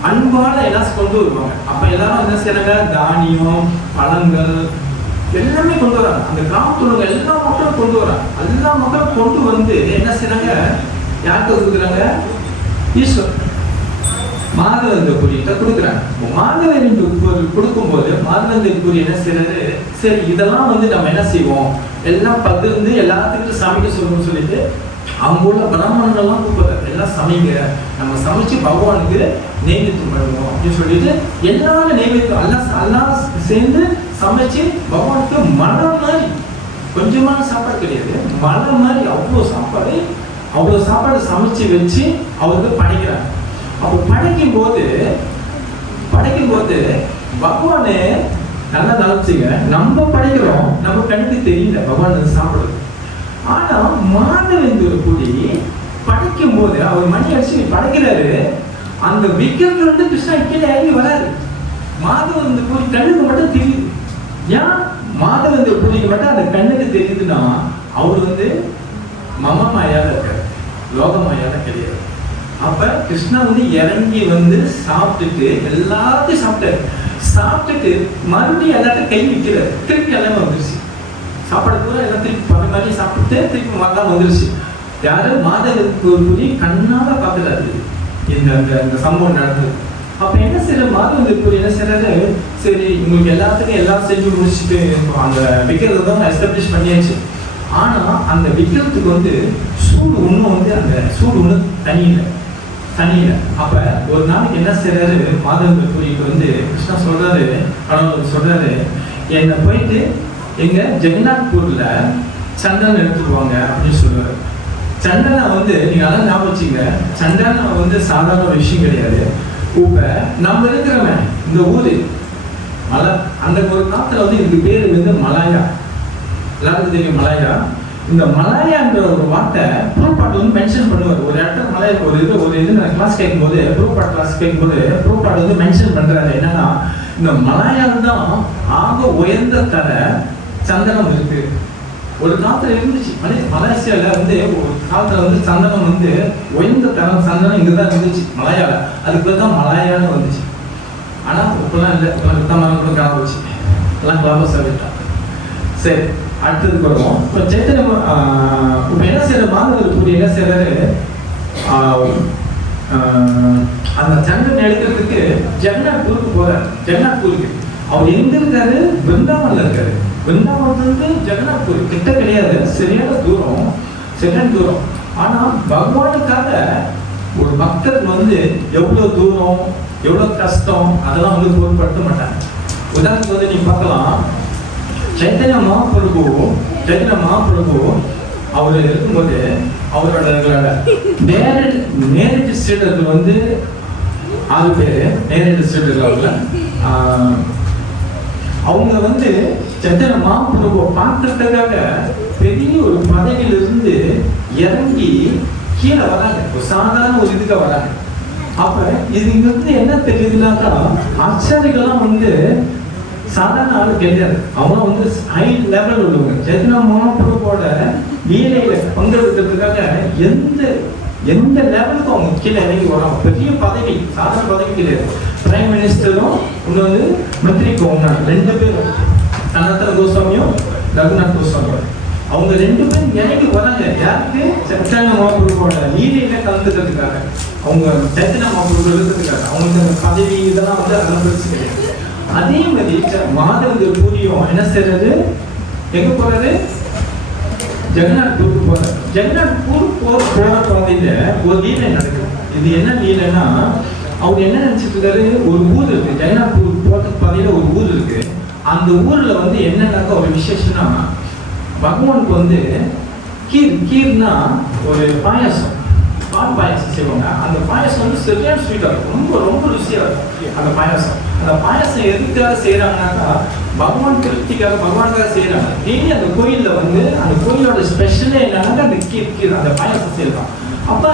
அன்பான எல்லாம் கொண்டு வருவாங்க. அப்ப எல்லாரும் என்ன செய்யறாங்க, தானியம், பழங்கள் எல்லாமே கொண்டு வராங்க. அந்த கிராமத்துல எல்லா மக்களும் கொண்டு வராங்க. எல்லா மக்களும் கொண்டு வந்து என்ன செய்யறாங்க, யாருக்கு கொடுக்குறாங்க, ஈஸ்வர் மாதவந்த பூரியிட்ட கொடுக்குறாங்க. மாதவன் கொடுக்கும்போது மாதவந்த பூரி என்ன செய்யறாரு, சரி இதெல்லாம் வந்து நம்ம என்ன செய்வோம், எல்லாம் பகிர்ந்து எல்லாத்துக்கிட்ட சமைக்க சொல்லணும்னு சொல்லிட்டு அவங்க உள்ள பிராமணர்கள்லாம் கூப்பிடுறாரு, எல்லாம் சமைங்க, நம்ம சமைச்சு பகவானுக்கு நெய்வேத்தியம் பண்ணுவோம் அப்படின்னு சொல்லிட்டு எல்லாரும் நெய்வேத்தியம் எல்லாம் சேர்ந்து சமைச்சு பகவானுக்கு மழை மாதிரி, கொஞ்சமான சாப்பாடு கிடையாது, மழை மாதிரி அவ்வளோ சாப்பாடு சமைச்சு வச்சு அவருக்கு படைக்கிறாங்க. அப்போ படைக்கும் போது பகவானே நல்லா நினைச்சுங்க, நம்ம படைக்கிறோம், நம்ம கண்ணுக்கு தெரியல பகவான் சாப்பிடுறது. ஆனா மாதவேந்திர பூரி படைக்கும் போது அவர் மணி அடிச்சு படைக்கிறாரு, அந்த விக்கிரத்துல இருந்து கிருஷ்ணா கீழே இறங்கி வராரு. மாதவேந்திர பூரி கண்ணுக்கு மட்டும் தெரியுது. ஏன் மாதவேந்திர பூரிக்கு மட்டும் அந்த கண்ணுக்கு தெரியுதுன்னா, அவர் வந்து மம மாயால இருக்காரு, லோக மாயால கிடையாது. அப்ப கிருஷ்ணா வந்து இறங்கி வந்து சாப்பிட்டுட்டு எல்லாத்தையும் சாப்பிட்டுட்டு மறுபடியும் எல்லாத்தையும் கை வைக்கிறாரு, திருப்பி எல்லாமே வந்துருச்சு. சாப்பாடு பூரா எல்லாம் திருப்பி பண்ண மாதிரி சாப்பிட்டு திருப்பி எல்லாம் வந்துருச்சு. யாரு மாதவ கண்ணால பார்த்துட்டாரு இந்த சம்பவம் நடந்தது. அப்ப என்ன செய்யற மாதவ என்ன செய்யறாரு, சரி உங்களுக்கு எல்லாத்துக்கும் எல்லாம் செஞ்சு முடிச்சுட்டு அந்த விக்கிரத்தை தான் எஸ்டாப்ளிஷ் பண்ணியாச்சு. ஆனா அந்த விக்கிரத்துக்கு வந்து சூடு ஒன்றும் வந்து அந்த சூடு ஒன்றும் தனியில. அப்ப ஒரு நாளைக்கு என்ன செய்யறாரு, மாதவ பூரிக்கு வந்து கிருஷ்ணா சொல்றாரு, கடவுள் சொல்றாரு, என்னை போயிட்டு எங்க ஜெகநாத்பூர்ல சந்தனம் எடுத்துக்குவாங்க அப்படின்னு சொல்றாரு. சந்தனம் வந்து நீங்க அதான் ஞாபகம் வச்சுங்க, சந்தனம் வந்து சாதாரண ஒரு விஷயம் கிடையாது. இப்ப நம்ம இருக்கிறவன் இந்த ஊரு மலை, அந்த ஒரு காலத்துல வந்து இதுக்கு பேரு வந்து மலாயா, எல்லாருக்கும் தெரியும் மலாயா. இந்த மலாயான்ற ஒரு வார்த்தை ப்ரூபாட் வந்து மென்ஷன் பண்ணுவார். ஒரு இடத்துல மலாயா ஒரு இது நான் கிளாஸ் கேட்கும்போது, ப்ரூபாட் கிளாஸ் கேட்கும்போது ப்ரூபாட் வந்து மென்ஷன் பண்றாரு என்னன்னா, இந்த மலாயாவில் தான் ஆக உயர்ந்த தர சந்தனம் இருக்கு. ஒரு காலத்துல இருந்துச்சு மலேசியால வந்து, ஒரு காலத்துல வந்து சந்தனம் வந்து உயர்ந்த தரம் சந்தனம் இங்கதான் இருந்துச்சு மலாயால, அதுக்கு தான் மலாயான்னு வந்துச்சு. ஆனா இப்பெல்லாம் இல்லை, மரம் கூட காண போச்சு, எல்லாம் கிளாபஸ் ஆகிட்டான். சரி, அடுத்ததுக்கு வருவோம். இப்போ சைத்தன்ய இப்போ என்ன செய்யற மாதவ பூரி என்ன செய்யறாரு, அந்த சந்தனம் எடுக்கிறதுக்கு ஜெகநாத்பூருக்கு போறாரு. ஜெகநாத்பூருக்கு அவர் எங்க இருக்காரு, பிருந்தாவன்ல இருக்காரு. பிருந்தாவனத்துலேருந்து ஜெகநாத்பூர் கிட்ட கிடையாது, சரியான தூரம். ஆனா பகவானுக்காக ஒரு பக்தர் வந்து எவ்வளவு தூரம், எவ்வளவு கஷ்டம், அதெல்லாம் வந்து பொருட்படுத்த மாட்டாங்க. உதாரணத்துக்கு வந்து நீங்க பார்க்கலாம், சைத்தன்ய மகாபிரபு அவர் இருக்கும்போது அவரோட நேரடி ஸ்டேட்டர்கள் வந்து 6 பேரு நேரடி ஸ்டேட்டர்கள். அவங்க வந்து சைத்தன்ய மகாபிரபுவை பார்க்கறதுக்காக பெரிய ஒரு பதவியிலிருந்து இறங்கி கீழே வராங்க, ஒரு சாதாரண ஒரு இதுக்காக வராங்க. அப்ப இது இங்க வந்து என்ன தெரியுதுனாக்கா, ஆச்சாரிகள்லாம் வந்து சாதாரண ஆளு கிடையாது, அவங்க வந்து ஹை லெவல் உள்ளவங்க. சைத்தன்ய மகாபிரபுவோட லீலையில பங்கெடுக்கிறதுக்காக எந்த லெவலுக்கும் அவங்க கீழே இறங்கி வராங்க. பெரிய பதவி, சாதாரண பதவி கிடையாது. பிரைம் மினிஸ்டரும் இன்னொரு மந்திரி கவர்னர் 2 பேரும், சனாதன கோஸ்வாமியும் ரகுநாத் கோஸ்வாமியும், அவங்க 2 பேரும் இறங்கி வராங்க. யாருக்கு, சைத்தன்ய மகாபிரபுவோட லீலையில கலந்துக்கிறதுக்காக, அவங்க சைத்தன்ய மகாபிரபு இருக்கிறதுக்காக. அவங்களுக்கு அந்த பதவி இதெல்லாம் வந்து அதெல்லாம் பெருசு கிடையாது. அதே மாதிரி மாதவ பூரியும் என்ன செய்யறது, எங்க போறது, ஜெகநாத்பூருக்கு போறாரு. ஜெகநாத்பூர் போற பாதையில ஒரு லீலை நடக்குது. இது என்ன லீலைன்னா, அவர் என்ன நினைச்சிட்டு இருக்காரு, ஒரு ஊர் இருக்கு, ஜெகநாத்பூர் போற பாதையில ஒரு ஊர் இருக்கு. அந்த ஊர்ல வந்து என்னன்னாக்கா ஒரு விசேஷம்னா, பகவானுக்கு வந்து கீர்னா ஒரு பாயாசம், பால் பாயாசம் செய்வாங்க. அந்த பாயாசம் வந்து சரியான ஸ்வீட்டாக இருக்கும், ரொம்ப ரொம்ப ருசியாக இருக்கும் அந்த பாயாசம். அந்த பாயாசம் எதுக்காக செய்கிறாங்கன்னாக்கா பகவான் திருப்திக்காக, பகவானுக்காக செய்கிறாங்க. டெய்லி அந்த கோயிலில் வந்து அந்த கோயிலோட ஸ்பெஷலே என்னன்னாக்கா அந்த கீர் அந்த பாயாசம் செய்யலாம். அப்போ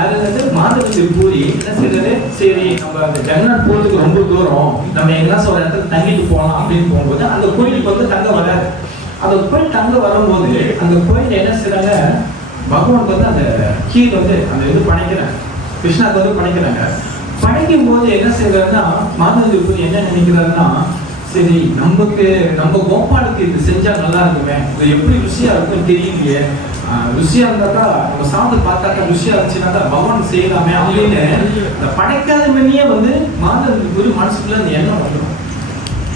அது வந்து மாதவதி பூரி என்ன செய்யறது, சரி நம்ம அந்த ஜெகநாத் போகிறதுக்கு ரொம்ப தூரம், நம்ம எங்கேயாச்சும் ஒரு இடத்துல தங்கிட்டு போகலாம் அப்படின்னு போகும்போது அந்த கோயிலுக்கு வந்து தங்க வராது. அந்த கோயில் தங்க வரும்போது அந்த கோயில் என்ன செய்யறாங்க, பகவானுக்கு வந்து அந்த கீர் வந்து அந்த இது படைக்கிறாங்க, கிருஷ்ணாக்கு வந்து படைக்கிறாங்க. படைக்கும் போது என்ன செய்யறாருன்னா மாதவதி பூரி என்ன நினைக்கிறாருன்னா, சரி நம்ம கோபாலுக்கு இது செஞ்சா நல்லா இருக்குமே, இது எப்படி ருசியா இருக்கும் தெரியலையே, ருசியா இருந்தாக்கா நம்ம சாப்பிட்டு பார்த்தாக்கா ருசியா இருந்துச்சுனாக்கா பகவான் செய்யலாமே அப்படின்னு அந்த படைக்காத மணியே வந்து மாதவதி மனசுக்குள்ள அந்த எண்ணம் வந்துடும்.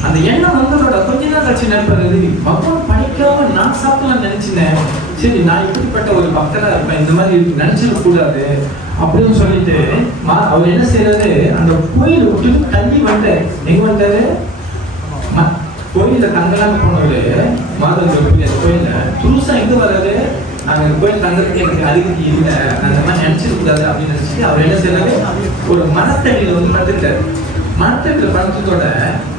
அந்த எண்ணம் வந்ததோட கொஞ்ச நாள் கழிச்சு நினைப்பது, பகவான் படைக்காம நான் சாப்பிடலாம் நினைச்சினேன், சரி நான் இப்படிப்பட்ட ஒரு பக்தரா இருப்பேன், இந்த மாதிரி நினைச்சிட கூடாது அப்படின்னு சொல்லிட்டு அவர் என்ன செய்யறாரு, அந்த கோயிலை விட்டு தள்ளி வந்தாரு. எங்க வந்தாரு, கோயில தங்கலான்னு போனவரு மாதவதி அந்த கோயில புதுசா எங்க வர்றாரு, நாங்க கோயில் தங்கறதுக்கு எனக்கு அதிகதி இல்லை, அந்த மாதிரி நினைச்சிடக்கூடாது அப்படின்னு நினைச்சிட்டு அவர் என்ன செய்யறாரு, ஒரு மரத்தடியில வந்து படுத்துட்டாரு. மரத்தடியில படுத்ததோட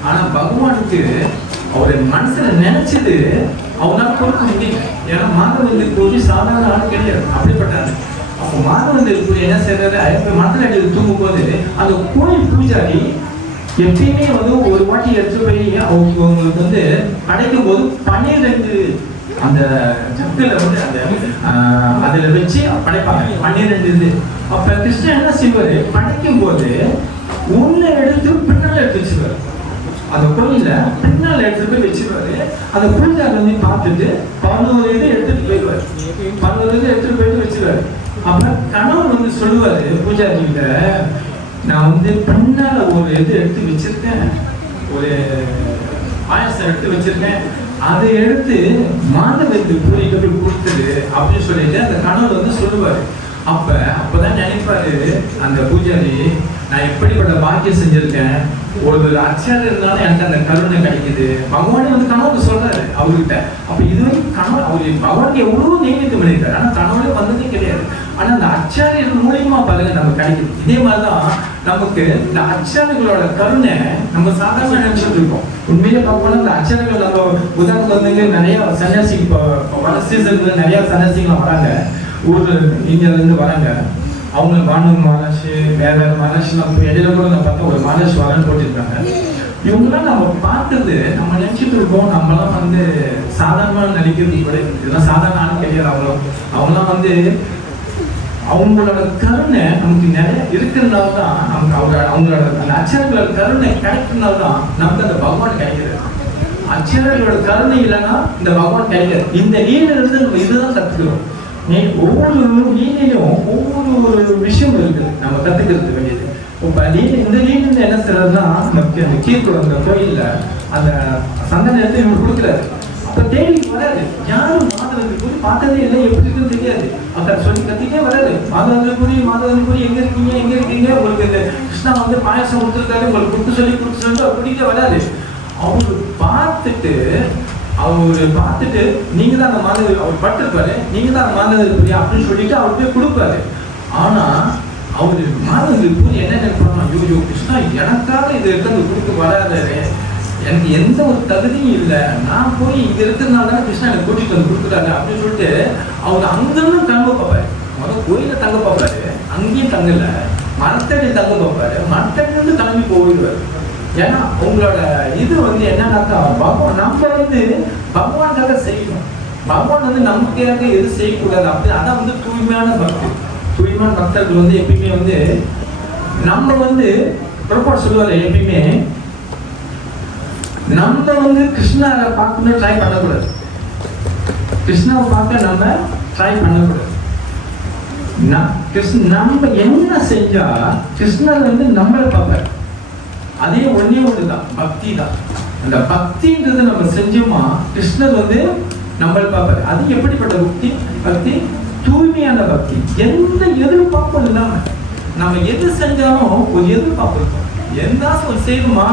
ஆனா பகவானுக்கு அவருடைய மனசுல நினைச்சது அவனால கொடுக்க முடியல. ஏன்னா மாதவதி பூரி சாதாரண ஆள் கிடையாது, அப்படிப்பட்டாரு. அப்போ மாதவதி பூரி என்ன செய்யறாரு, மரத்தடியில் தூங்கும் போது அந்த கோயில் பூஜாரி எப்பயுமே வந்து ஒரு வாட்டி எடுத்து போய் அவங்களுக்கு வந்து படைக்கும் போது 12 அந்த சக்குல வந்து அந்த அதுல வச்சு படைப்பாங்க 12 இது. அப்ப கிருஷ்ணன் என்ன செய்வாரு, படைக்கும் போது உள்ள எடுத்து பின்னால எடுத்து வச்சுருவாரு, அந்த கோயில பின்னால எடுத்து போய் வச்சிருவாரு. அந்த பூஜாரி வந்து பார்த்துட்டு 11 இது எடுத்துட்டு போயிடுவாரு, 11 இது எடுத்துட்டு போயிட்டு வச்சிருவாரு. அப்ப கணவன் வந்து சொல்லுவாரு பூஜாரி கிட்ட, நான் வந்து பின்னால ஒரு இது எடுத்து வச்சிருக்கேன், ஒரு பாயசம் எடுத்து வச்சிருக்கேன், அதை எடுத்து மாதவதி பூரிக்கு போய் கொடுத்துரு அப்படின்னு சொல்லிட்டு அந்த கணவர் வந்து சொல்லுவாரு. அப்பதான் நினைப்பாரு அந்த பூஜாரி, நான் எப்படிப்பட்ட பாக்கியம் செஞ்சிருக்கேன், ஒரு அச்சாரம் இருந்தாலும் எனக்கு அந்த கருணை கிடைக்குது. பகவானே வந்து கணவருக்கு சொல்றாரு அவர்கிட்ட. அப்ப இதுவரைக்கும் கணவர் அவரு பகவானுக்கு எவ்வளவு நெய்வேத்தியம் பண்ணியிருக்காரு, ஆனா கணவரே வந்ததே கிடையாது. ஆனா அந்த அச்சாரியர் மூலியமா பாருங்க நமக்கு கிடைக்குது. இதே மாதிரிதான் நமக்கு இந்த அச்சாரிகளோட கருணை நம்ம சாதாரண நினைச்சிட்டு இருக்கோம். உண்மையிலே பார்க்கணும், இந்த அச்சாரிகள் நம்ம உதாரணத்துக்கு வந்து நிறைய சன்னியாசி வர சீசன்ல நிறைய சன்னியாசிகள் வராங்க, ஊர்ல இங்க இருந்து வராங்க. அவங்க பானு மகாராஷ்டிர வேற மகாராஷ்டிரம் இடையில கூட நான் பார்த்தா ஒரு மகாராஷ்டிர வரன்னு போட்டிருக்காங்க. இவங்கெல்லாம் நம்ம பார்த்தது நம்ம நினைச்சிட்டு இருக்கோம், நம்மளாம் வந்து சாதாரணமாக நினைக்கிறது கூட இதெல்லாம் சாதாரண ஆளும் கிடையாது. அவங்களாம் வந்து அவங்களோட கருணை நமக்கு நிறைய இருக்கிறதுனால தான் நமக்கு அவங்களோட அந்த அச்சர்களோட கருணை கிடைக்கிறதுனால தான் நமக்கு அந்த பகவான் கிடைக்கிறது. அச்சர்களோட கருணை இல்லைன்னா இந்த பகவான் கிடைக்காது. இந்த நீரிலிருந்து நம்ம இதுதான் கற்றுக்கிறோம். ஒவ்வொரு நீரிலையும் ஒவ்வொரு விஷயம் இருக்குது நம்ம கற்றுக்கிறது வேண்டியது. இப்போ இந்த நீரிலிருந்து என்ன செய்யறதுன்னா நமக்கு அந்த கீர்த்தோட அந்த கோயில்ல அந்த சந்தன இடத்துல இவங்க கொடுக்குறாரு. அப்போ தேடி வராது, யாரும் மாதவதி பூரி பார்த்ததே இல்லை, எப்படி இருக்குன்னு தெரியாது. அதை சொல்லி கத்திட்டே வராது, மாதவதி பூரி எங்க இருக்கீங்க, உங்களுக்கு இந்த கிருஷ்ணா வந்து பாயசம் கொடுத்துருக்காரு, உங்களுக்கு கொடுத்து சொல்லி அவர் குடிக்க வராது. அவரு பார்த்துட்டு நீங்க தான் அந்த மாதவதி, அவர் பட்டிருப்பாரு, நீங்க தான் அந்த மாதவதி பூரி அப்படின்னு சொல்லிட்டு அவர் போய் கொடுப்பாரு. ஆனா அவரு மாதவதி பூரி என்ன நினைப்பாங்க, ஐயோ கிருஷ்ணா எனக்காக இது இருக்கிறது கொடுக்க வராது, எனக்கு எந்த ஒரு தகுதியும் இல்லை, நான் போய் இங்க இருக்கிறதுனால தான் கிருஷ்ணா எனக்கு கூட்டிட்டு வந்து கொடுக்குறாங்க அப்படின்னு சொல்லிட்டு அவர் அங்கிருந்து தங்க பார்ப்பாரு. முதல் கோயில தங்க பார்ப்பாரு, அங்கேயும் தங்கல, மரத்தடி தங்க பார்ப்பாரு, மரத்தடியிலிருந்து கிளம்பி போயிடுவாரு. ஏன்னா உங்களோட இது வந்து என்னன்னாக்கா பகவான் நம்ம வந்து பகவானுக்காக செய்யணும், பகவான் வந்து நமக்காக எது செய்யக்கூடாது அப்படி. அதான் வந்து தூய்மையான பக்தி. தூய்மையான பக்தர்கள் வந்து எப்பயுமே வந்து நம்ம வந்து புறப்பாடு சொல்லுவாரு, எப்பயுமே நம்ம வந்து கிருஷ்ணாவை பார்க்கணும் ட்ரை பண்ணக்கூடாது, கிருஷ்ணாவை பார்க்க நம்ம ட்ரை பண்ணக்கூடாது. நம்ம என்ன செஞ்சா கிருஷ்ணர் வந்து நம்மளை பார்ப்பார். அதே ஒன்னே ஒண்ணுதான், பக்தி தான். அந்த பக்தின்றது நம்ம செஞ்சோமா கிருஷ்ணர் வந்து நம்மளை பார்ப்பாரு. அது எப்படிப்பட்ட பக்தி? பக்தி தூய்மையான பக்தி, எந்த எதிர்பார்ப்பும் இல்லாம. நம்ம எது செஞ்சாலும் ஒரு எதிர்பார்ப்பு இருக்கும், எந்த ஒரு செய்யணுமா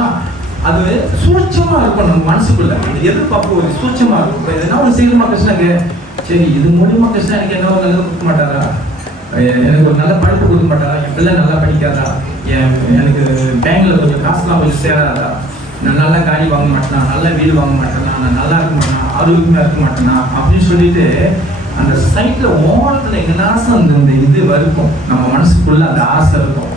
அது சூட்சமா இருக்கும் நம்ம மனசுக்குள்ள. அந்த எதிர்பார்ப்பு ஒரு சூட்சமா இருக்கும். எதனா ஒன்று செய்யணுமா கிருஷ்ணனுக்கு, சரி இது மூலியமா கிருஷ்ணன் எனக்கு என்ன நல்லது கொடுக்க மாட்டாரா, எனக்கு ஒரு நல்ல படிப்பு கொடுக்க மாட்டாரா, என் பிள்ளை நல்லா படிக்காதா, எனக்கு பேங்க்ல கொஞ்சம் காசுலாம் கொஞ்சம் சேராதா, நான் நல்ல காரி வாங்க மாட்டேனா, நல்ல வீடு வாங்க மாட்டேனா, நான் நல்லா இருக்க மாட்டேனா, ஆரோக்கியமாக இருக்க மாட்டேனா அப்படின்னு சொல்லிட்டு அந்த சைட்ல ஓரத்தில் எங்கனாசும் அந்த இது இருக்கும், நம்ம மனசுக்குள்ள அந்த ஆசை இருக்கும்.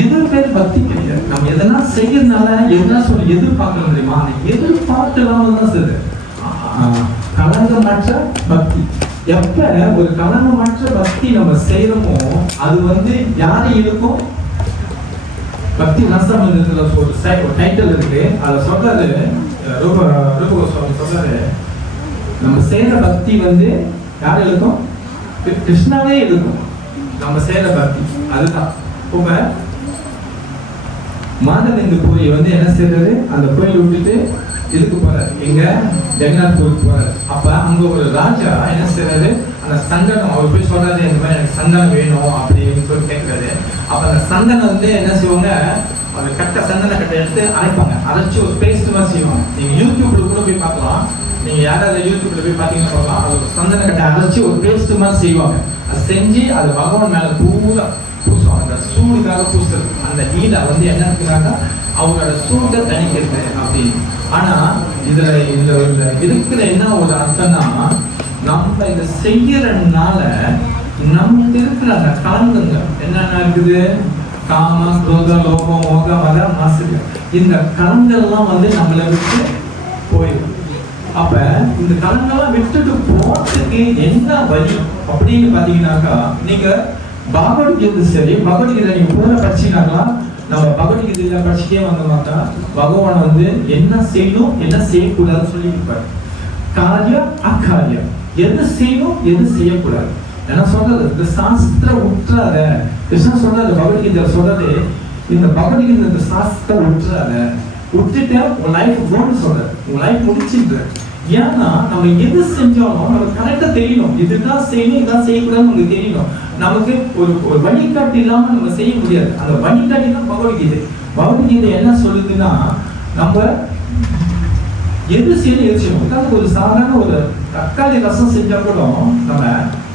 எது பேர் பக்தி கிடையாது. நம்ம எதனா செய்யறதுனால எதனா சொல்லி எதிர்பார்க்க முடியுமா? அந்த எதிர்பார்க்கலாம் தான் சரி கலங்கமற்ற பக்தி. எப்ப ஒரு கலங்கமற்ற பக்தி நம்ம செய்யறோமோ அது யாரை இருக்கும்? பக்தி நசமன்றதுல ஒரு டைட்டில் இருக்கு, அதை சொல்றாரு ரூபகோஸ்வாமி சொல்றாரு, நம்ம செய்யற பக்தி யாரு இருக்கும்? கிருஷ்ணாவே இருக்கும் நம்ம செய்யற பக்தி. அதுதான் இப்ப மாதவேந்து கோயில் என்ன செய்யறாரு, அந்த கோயில் விட்டுட்டு இதுக்கு போறாரு, எங்க ஜெகநாத் கோயிலுக்கு போறாரு. அப்ப அங்க ஒரு ராஜா என்ன செய்யறாரு, அந்த சந்தனம் அவர் போய் சொல்றாரு, இந்த மாதிரி எனக்கு சந்தனம் வேணும் அப்படின்னு சொல்லி கேட்கறாரு. அப்ப அந்த சந்தனம் என்ன செய்வாங்க, அந்த கட்டை சந்தன கட்டை எடுத்து அரைப்பாங்க, அரைச்சு ஒரு பேஸ்ட் மாதிரி செய்வாங்க. நீங்க யூடியூப்ல கூட போய் பார்க்கலாம், நீங்க யாராவது யூடியூப்ல போய் பார்த்தீங்கன்னா சொல்லலாம், அது ஒரு சந்தன கட்டை அரைச்சு ஒரு பேஸ்ட் மாதிரி செய்வாங்க. அது செஞ்சு அது பகவான் மேல பூரா பூசுவாங்க. அந்த சூடுக்காக பூசுறது, அந்த நீல என்ன இருக்குனாக்கா அவங்களோட சூட்டை தணிக்கிறது அப்படின்னு. ஆனா இதுல இருக்கிற என்ன ஒரு அர்த்தம்னா, நம்ம இதை செய்யறதுனால நமக்கு இருக்கிற அந்த கலங்கங்கள் என்னென்ன இருக்குது, காம குரோத லோகம் மோக மத மாசுக, இந்த கலங்கள்லாம் நம்மளை விட்டு போயிடும். அப்ப இந்த கலங்கெல்லாம் விட்டுட்டு போறதுக்கு என்ன வழி அப்படின்னு பாத்தீங்கன்னாக்கா, நீங்க பகவத்கீதை சரி, பகவத்கீதை நீங்க பூரா படிச்சீங்கன்னாக்கா, நம்ம பகவத்கீதையில படிச்சுட்டே வந்தோம்னாக்கா பகவான் என்ன செய்யணும் என்ன செய்யக்கூடாதுன்னு சொல்லியிருப்பாரு. காரியம் அக்காரியம், எது செய்யணும் எது செய்யக்கூடாது. என்ன சொல்றது, இந்த சாஸ்திர உற்றாத கிருஷ்ணன் சொல்றாரு, பகவத்கீதை சொல்றது, இந்த பகவத்கீதை இந்த சாஸ்திர உற்றாத, விட்டுட்டு உன் லைஃப் போன்னு சொல்றாரு, உன் லைஃப் முடிச்சுட்டு. ஏன்னா நம்ம எது செஞ்சாலும் நமக்கு கரெக்டா தெரியணும், இதுதான் செய்யணும் இதான் செய்யக்கூடாதுன்னு நமக்கு தெரியணும். நமக்கு ஒரு வழிகாட்டி இல்லாம நம்ம செய்ய முடியாது. அந்த வழிகாட்டி தான் பகவத்கீதை. பகவத்கீதை என்ன சொல்லுதுன்னா, நம்ம எது செய்யணும் எது செய்யணும். உட்காந்து ஒரு சாதாரண ஒரு தக்காளி ரசம் செஞ்சா கூட நம்ம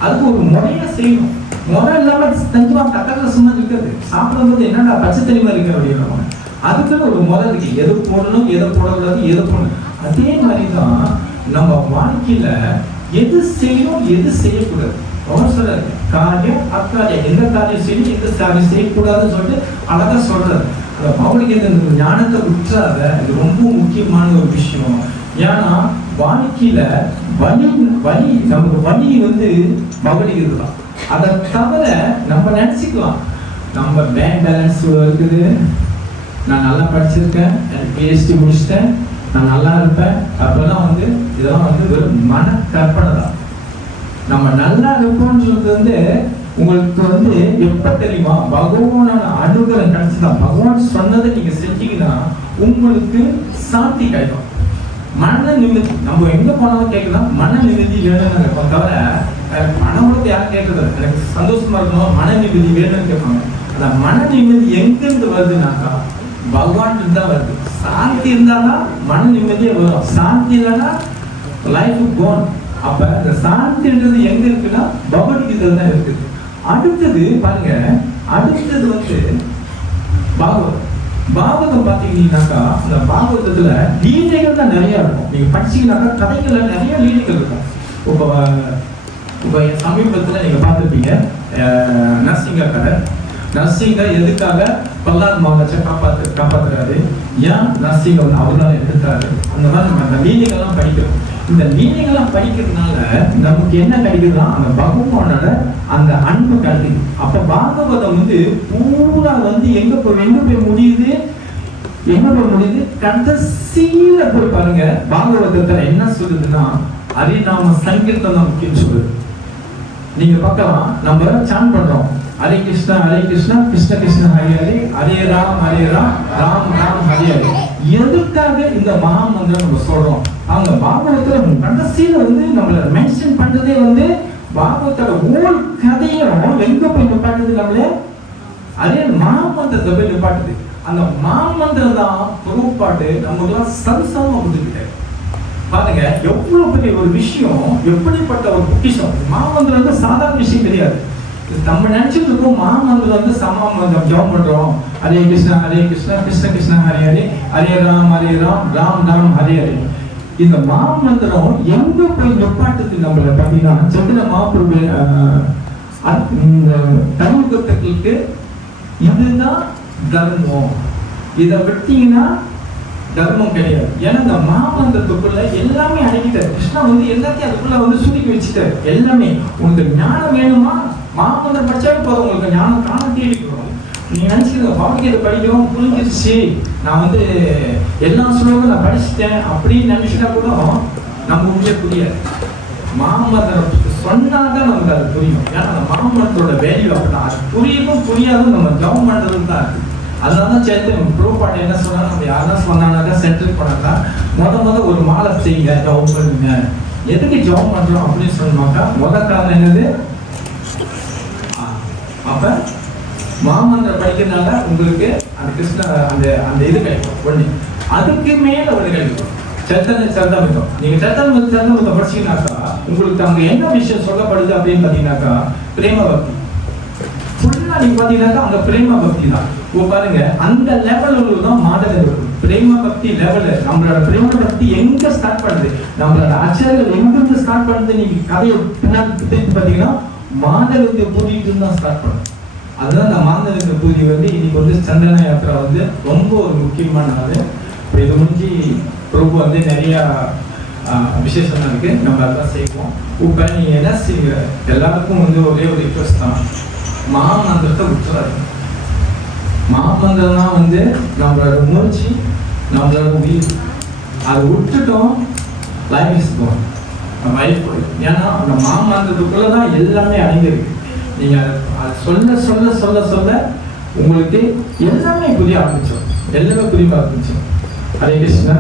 அதுக்கு ஒரு முறையா செய்யணும். முறை இல்லாம செஞ்சா தக்காளி ரசம் தான் இருக்காது. சாப்பிடும்போது என்னடா பச்சை தனிமா இருக்கு அப்படின்னு அதுக்குன்னு ஒரு முறை இருக்கு, எது போடணும் எதை போடக்கூடாது எதை போடணும். அதே மாதிரிதான் நம்ம வாழ்க்கையில எது செய்யணும் எது செய்யக்கூடாது. அவர் சொல்றாரு, காரியம் அக்காரியம், எந்த காரியம் செய்யணும் எந்த காரியம் செய்யக்கூடாதுன்னு சொல்லிட்டு அழகா சொல்றாரு. அந்த பகவத்கீதை ஞானத்தை விட்டுறாத, இது ரொம்ப முக்கியமான ஒரு விஷயம். ஏன்னா வாழ்க்கையில வழி நமக்கு வழி பகவத்கீதை தான். அதை தவிர நம்ம நினைச்சுக்கலாம், நம்ம பேங்க் பேலன்ஸ் இருக்குது, நான் நல்லா படிச்சிருக்கேன், எனக்கு பிஹெச்டி முடிச்சிட்டேன், நான் நல்லா இருப்பேன், அப்பெல்லாம் இதெல்லாம் வெறும் மன கற்பனை தான். நம்ம நல்லா இருப்போம்னு சொல்றது உங்களுக்கு எப்ப தெரியுமா, பகவானோட அனுகிரகம் கிடைச்சுதான். பகவான் சொன்னதை நீங்க செஞ்சீங்கன்னா உங்களுக்கு சாந்தி கிடைக்கும், மன நிம்மதி. நம்ம எங்க போனாலும் கேட்கலாம், மன நிம்மதி வேணும்னு இருப்போம் தவிர மனவளத்தை யாரும் கேட்கறது, எனக்கு சந்தோஷமா இருக்கணும் மன நிம்மதி வேணும்னு கேட்பாங்க. அந்த மன நிம்மதி எங்கிருந்து வருதுனாக்கா பகவான் தான் வருது. சாந்தி இருந்தாதான் மன நிம்மதியே வரும், சாந்தி இல்லைன்னா லைஃப் கோன். அப்ப இந்த சாந்தின்றது எங்க இருக்குன்னா பகவத்கீதை தான் இருக்குது. அடுத்தது பாருங்க, அடுத்தது பாகவதம். பாகவதம் பாத்தீங்கன்னாக்கா அந்த பாகவதத்துல லீலைகள் தான் நிறைய இருக்கும். நீங்க படிச்சீங்கன்னாக்கா கதைகள்ல நிறைய லீலைகள் இருக்கும். இப்ப சமீபத்துல நீங்க பார்த்துருப்பீங்க நரசிங்க கதை. நரசிங்கர் எதுக்காக பிரஹ்லாத் மகாராஜை காப்பாத்துறாரு, ஏன் நரசிங்கர் அவரால் எடுத்தாரு, அந்த மாதிரி நம்ம அந்த லீலைகள்லாம் படிக்கிறோம். இந்த லீலைகள்லாம் படிக்கிறதுனால நமக்கு என்ன கிடைக்குதுன்னா அந்த பகவானோட அந்த அன்பு கிடைக்குது. அப்ப பாகவதம் பூரா எங்க போய் முடியுது, கடைசியில போய் பாருங்க. பாகவதத்துல என்ன சொல்லுதுன்னா ஹரிநாம சங்கீர்த்தனம் முக்கியம் சொல்லுது. நீங்க பார்க்கலாம், நம்ம சான் பண்றோம், ஹரே கிருஷ்ணா கிருஷ்ண கிருஷ்ண ஹரி ஹரி, ஹரே ராம் ராம் ராம் ஹரி ஹரி. எதுக்காக இந்த மகா மந்திரம் நம்ம சொல்றோம்? அவங்க பாகவதத்துல கடைசியில நம்மள மென்ஷன் பண்றதே பாகவத்தோட ஓல் கதையும் எங்க போய் நிப்பாட்டுது, நம்மள அதே மகாமந்திரத்தை போய் நிப்பாட்டுது. அந்த மகாமந்திரம் தான் பொறுப்பாட்டு நமக்கு சம்சமா வந்துக்கிட்டே பாருங்க. எவ்வளவு பெரிய ஒரு விஷயம், எப்படிப்பட்ட ஒரு பொக்கிஷம். மகாமந்திரம் சாதாரண விஷயம் கிடையாது. நம்ம நினைச்சிட்டு இருக்கோம் மாமந்திரம் வந்து சமாமந்திரம் ஜெபம் பண்றோம், ஹரே கிருஷ்ணா கிருஷ்ண கிருஷ்ண ஹரே ஹரே, ஹரே ராம் ராம் ராம் ஹரே ஹரே. இந்த மாமந்திரம் எங்க போய் நிப்பாட்டுது நம்மள பாத்தீங்கன்னா, சந்திர மாப்பிள்ளை இந்த கலியுகத்துக்கு இதுதான் தர்மம், இதை விட்டீங்கன்னா தர்மம் கிடையாது. ஏன்னா இந்த மாமந்திரத்துக்குள்ள எல்லாமே அடங்கிட்டார் கிருஷ்ணா. வந்து எல்லாத்தையும் அதுக்குள்ள வந்து சுருக்கி வச்சுட்டாரு. எல்லாமே உங்களுக்கு ஞானம் வேணுமா, மாமந்திரம் படிச்சாவே போதும், உங்களுக்கு ஞானம் காண தேடிக்கிறோம். நீங்க நினைச்சுக்கோங்க, பகவத்கீதை படிக்கிறோம் புரிஞ்சிருச்சு, நான் வந்து எல்லா ஸ்லோகம் நான் படிச்சுட்டேன் அப்படின்னு நினைச்சுட்டா கூட நம்ம உண்மையே புரியாது. மாமந்திரம் சொன்னாதான் நமக்கு அது புரியும். ஏன்னா அந்த மாமந்திரோட வேல்யூ அப்படின்னா அது புரியவும் புரியாதும் நம்ம ஜபம் பண்றது தான் இருக்கு. அதனாலதான் சேர்த்து ப்ரோபாட் என்ன சொன்னா, நம்ம யாரெல்லாம் சொன்னாங்க சென்டர் போனாக்கா முத ஒரு மாலை செய்யுங்க, ஜபம் பண்ணுங்க. எதுக்கு ஜபம் பண்றோம் அப்படின்னு சொன்னாக்கா காரணம் என்னது, அப்ப மாமந்திரம் படிக்கிறதுனால உங்களுக்கு அந்த கிருஷ்ண அந்த அந்த இது கிடைக்கும் ஒண்ணு. அதுக்கு மேல ஒரு கிடைக்கும் சரிதாமிதம். நீங்க சரிதாமிதம் படிச்சீங்கன்னாக்கா உங்களுக்கு அங்க என்ன விஷயம் சொல்லப்படுது அப்படின்னு பாத்தீங்கன்னாக்கா பிரேம பக்தி. ஃபுல்லா நீங்க பாத்தீங்கன்னாக்கா அங்க பிரேம பக்தி தான். பாருங்க அந்த லெவலுக்கு தான் மாடல் இருக்கும். பிரேம பக்தி லெவல், நம்மளோட பிரேம பக்தி எங்க ஸ்டார்ட் பண்ணுது, நம்மளோட ஆச்சாரியர்கள் எங்கிருந்து ஸ்டார்ட் பண்ணுது, நீங்க கதையை பின்னாடி பாத்தீங்கன்னா மாடலுக்கு பூஜைக்கு தான் ஸ்டார்ட் பண்ணும். அதுதான் இந்த மாந்தலுக்கு பூஜை வந்து இன்னைக்கு வந்து சந்தன யாத்திரை வந்து ரொம்ப ஒரு முக்கியமான நாள். இது முடிஞ்சு பிரபு வந்து நிறைய விசேஷம் இருக்கு, நம்ம அதெல்லாம் செய்வோம். இப்போ நீங்க என்ன செய்யுங்க, எல்லாருக்கும் வந்து ஒரே ஒரு ரிக்வஸ்ட் தான், மாமந்திரத்தை விட்டுறாரு. மாமந்திரம் தான் வந்து நம்மளோட மூச்சு, நம்மளோட உயிர். அதை விட்டுட்டோம் லைஃப் இஸ் கோன், லைஃப் போயிடும். ஏன்னா அந்த மாமந்திரத்துக்குள்ளதான் எல்லாமே அடங்கியிருக்கு. நீங்க அதை சொல்ல சொல்ல சொல்ல சொல்ல உங்களுக்கு எல்லாமே புரிய ஆரம்பிச்சோம், எல்லாமே புரிய ஆரம்பிச்சோம். ஹரே கிருஷ்ணா.